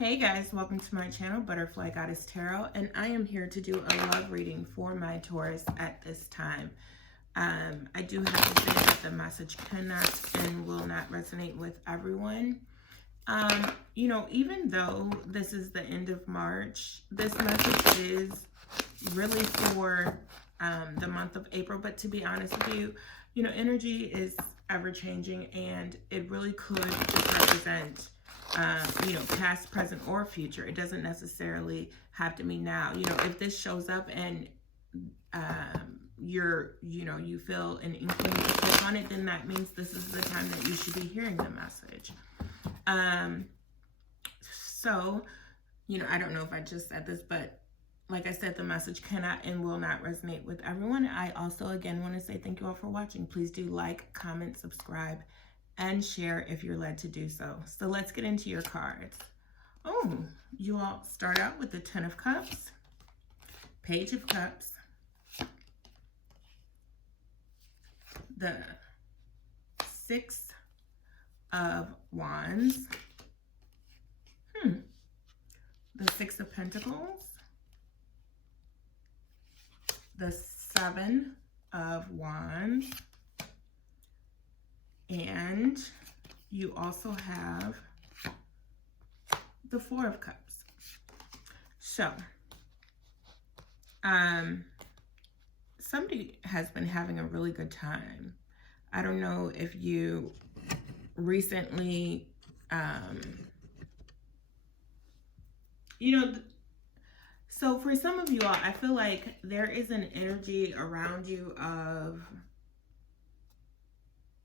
Hey guys, welcome to my channel, Butterfly Goddess Tarot, and I am here to do a love reading for my Taurus at this time. I do have to say that the message cannot and will not resonate with everyone. Even though this is the end of March, this message is really for the month of April, but to be honest with you, energy is ever changing and it really could just represent past, present, or future. It doesn't necessarily have to mean now. If this shows up and you feel an inkling to click on it, then that means this is the time that you should be hearing the message. So, I don't know if I just said this, but like I said, the message cannot and will not resonate with everyone. I also, again, want to say thank you all for watching. Please do like, comment, subscribe, and share if you're led to do so. So let's get into your cards. Oh, you all start out with the Ten of Cups, Page of Cups, the Six of Wands, the Six of Pentacles, the Seven of Wands, and you also have the Four of Cups. So, somebody has been having a really good time. I don't know if you recently, so for some of you all, I feel like there is an energy around you of,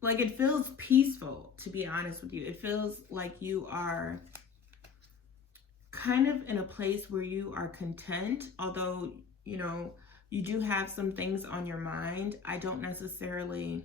like, it feels peaceful, to be honest with you. It feels like you are kind of in a place where you are content, although, you do have some things on your mind. I don't necessarily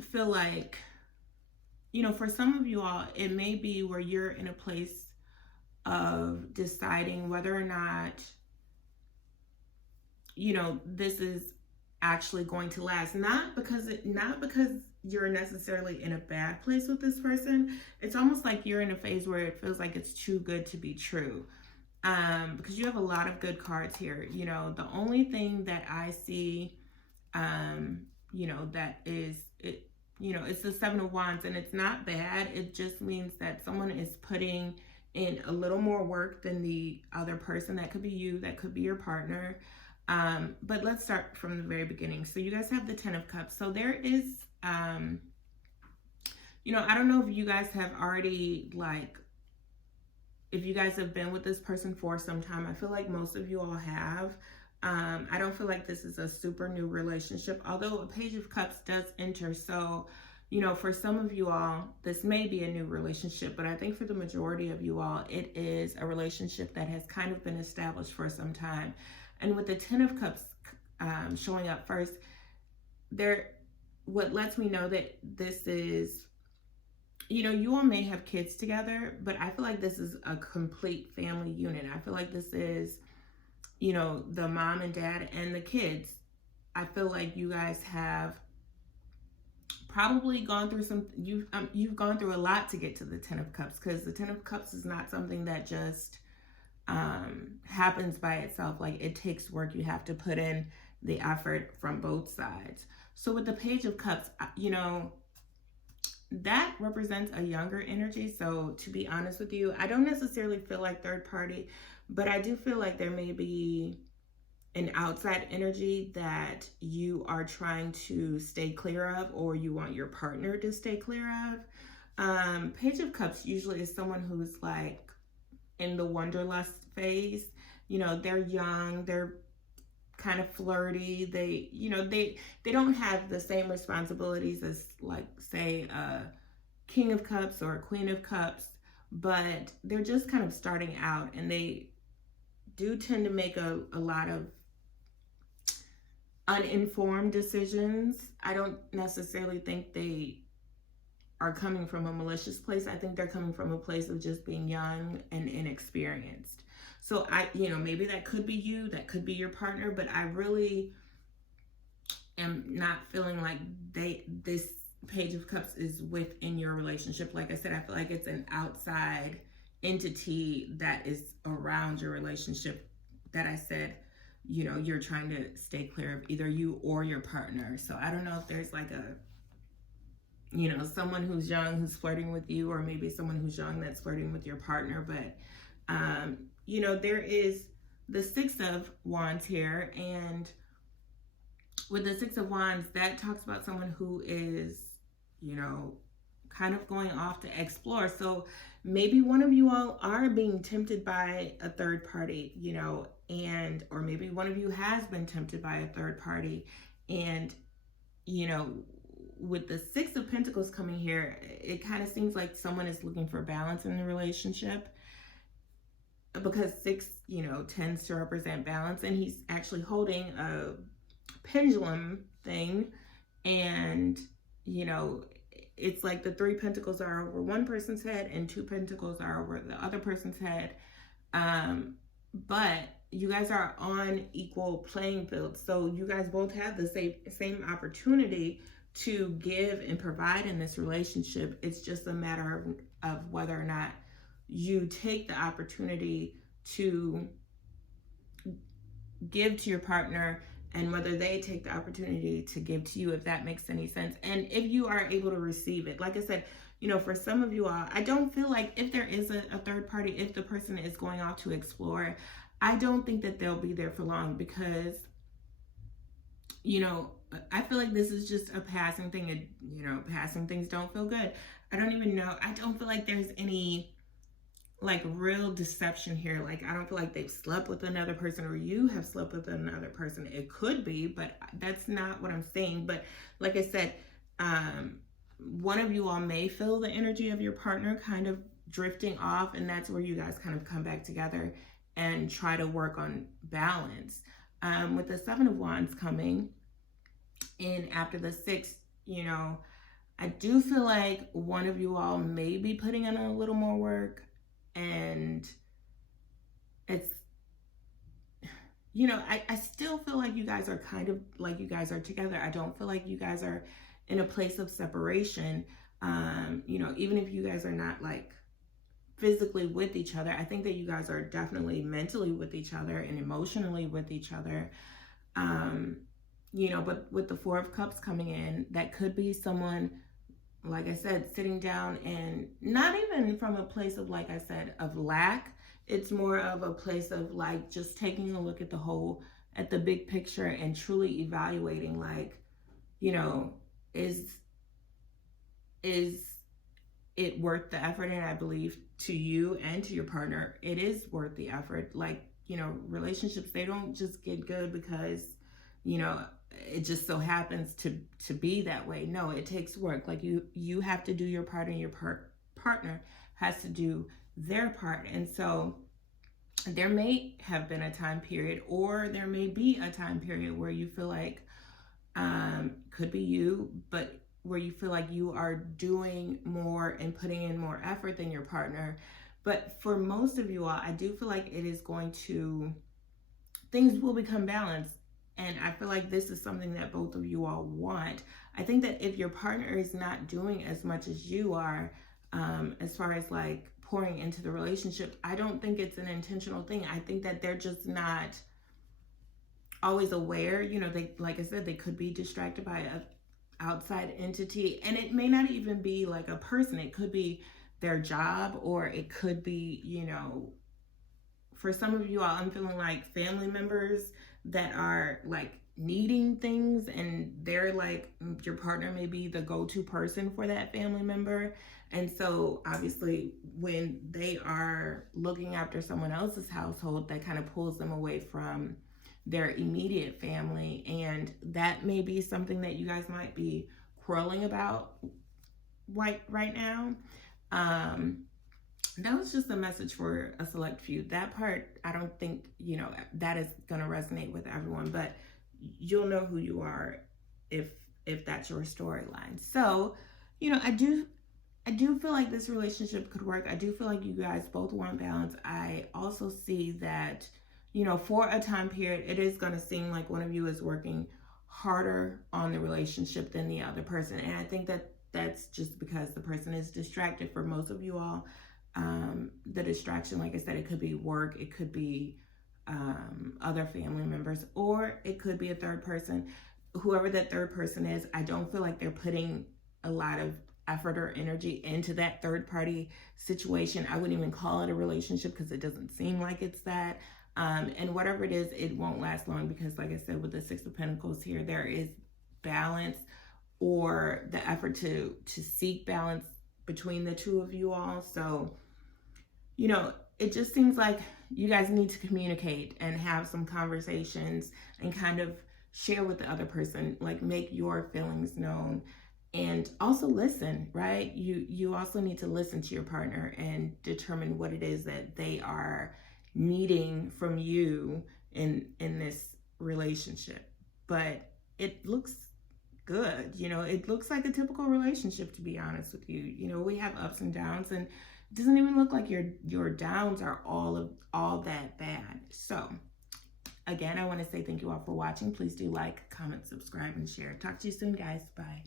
feel like, for some of you all, it may be where you're in a place of deciding whether or not, this is actually going to last. Not because you're necessarily in a bad place with this person. It's almost like you're in a phase where it feels like it's too good to be true. Because you have a lot of good cards here. The only thing that I see, that is it, it's the Seven of Wands, and it's not bad. It just means that someone is putting in a little more work than the other person. That could be you, that could be your partner. But let's start from the very beginning. So you guys have the Ten of Cups. So there is, I don't know if you guys have already, if you guys have been with this person for some time. I feel like most of you all have. I don't feel like this is a super new relationship, although a Page of Cups does enter. So, for some of you all, this may be a new relationship, but I think for the majority of you all, it is a relationship that has kind of been established for some time. And with the Ten of Cups showing up first, what lets me know that this is, you all may have kids together, but I feel like this is a complete family unit. I feel like this is, the mom and dad and the kids. I feel like you guys have probably gone through you've gone through a lot to get to the Ten of Cups, because the Ten of Cups is not something that just happens by itself. Like, it takes work. You have to put in the effort from both sides. So with the Page of Cups, that represents a younger energy. So to be honest with you, I don't necessarily feel like third party, but I do feel like there may be an outside energy that you are trying to stay clear of, or you want your partner to stay clear of. Page of Cups usually is someone who's like in the wanderlust phase. They're young, they're kind of flirty. They don't have the same responsibilities as, like, say, a King of Cups or a Queen of Cups, but they're just kind of starting out, and they do tend to make a lot of uninformed decisions. I don't necessarily think they are coming from a malicious place. I think they're coming from a place of just being young and inexperienced. So maybe that could be you, that could be your partner, but I really am not feeling like this Page of Cups is within your relationship. Like I said, I feel like it's an outside entity that is around your relationship that I said, you're trying to stay clear of, either you or your partner. So I don't know if there's like someone who's young who's flirting with you, or maybe someone who's young that's flirting with your partner. But, there is the Six of Wands here. And with the Six of Wands, that talks about someone who is, kind of going off to explore. So maybe one of you all are being tempted by a third party, or maybe one of you has been tempted by a third party. And, with the Six of Pentacles coming here, it kind of seems like someone is looking for balance in the relationship, because six, tends to represent balance. And he's actually holding a pendulum thing. And, it's like the Three Pentacles are over one person's head and Two Pentacles are over the other person's head. But you guys are on equal playing field. So you guys both have the same opportunity to give and provide in this relationship. It's just a matter of whether or not you take the opportunity to give to your partner, and whether they take the opportunity to give to you, if that makes any sense. And if you are able to receive it, like I said, for some of you all, I don't feel like if there is a third party, if the person is going off to explore, I don't think that they'll be there for long, because, I feel like this is just a passing thing. And, passing things don't feel good. I don't feel like there's any like real deception here. Like, I don't feel like they've slept with another person, or you have slept with another person. It could be, but that's not what I'm saying. But like I said, one of you all may feel the energy of your partner kind of drifting off, and that's where you guys kind of come back together and try to work on balance. With the Seven of Wands coming in after the Six, I do feel like one of you all may be putting in a little more work. And it's, I still feel like you guys are kind of like you guys are together. I don't feel like you guys are in a place of separation. Even if you guys are not like physically with each other, I think that you guys are definitely mentally with each other and emotionally with each other. But with the Four of Cups coming in, that could be someone, like I said, sitting down, and not even from a place of, like I said, of lack. It's more of a place of like just taking a look at the big picture, and truly evaluating, like, is it worth the effort? And I believe to you and to your partner, it is worth the effort. Like, relationships, they don't just get good because, it just so happens to be that way. No, it takes work. Like, you have to do your part, and your partner has to do their part. And so there may have been a time period, or there may be a time period where you feel like, could be you, but where you feel like you are doing more and putting in more effort than your partner. But for most of you all, I do feel like things will become balanced. And I feel like this is something that both of you all want. I think that if your partner is not doing as much as you are, as far as like pouring into the relationship, I don't think it's an intentional thing. I think that they're just not always aware. They, like I said, they could be distracted by an outside entity. And it may not even be like a person. It could be their job, or it could be, for some of you all, I'm feeling like family members that are like needing things, and they're like, your partner may be the go-to person for that family member. And so obviously when they are looking after someone else's household, that kind of pulls them away from their immediate family. And that may be something that you guys might be quarreling about right now. That was just a message for a select few. That part, I don't think, that is going to resonate with everyone, but you'll know who you are if that's your storyline. So, I do feel like this relationship could work. I do feel like you guys both want balance. I also see that, for a time period, it is going to seem like one of you is working harder on the relationship than the other person. And I think that that's just because the person is distracted. For most of you all, the distraction, like I said, it could be work, it could be other family members, or it could be a third person. Whoever that third person is, I don't feel like they're putting a lot of effort or energy into that third party situation. I wouldn't even call it a relationship because it doesn't seem like it's that. And whatever it is, it won't last long because, like I said, with the Six of Pentacles here, there is balance or the effort to seek balance between the two of you all. So, you know, it just seems like you guys need to communicate and have some conversations and kind of share with the other person, like make your feelings known, and also listen, right? You also need to listen to your partner and determine what it is that they are needing from you in this relationship. But it looks good, you know, it looks like a typical relationship, to be honest with you. You know, we have ups and downs, and it doesn't even look like your downs are all that bad. So again, I want to say thank you all for watching. Please do like, comment, subscribe, and share. Talk to you soon, guys. Bye.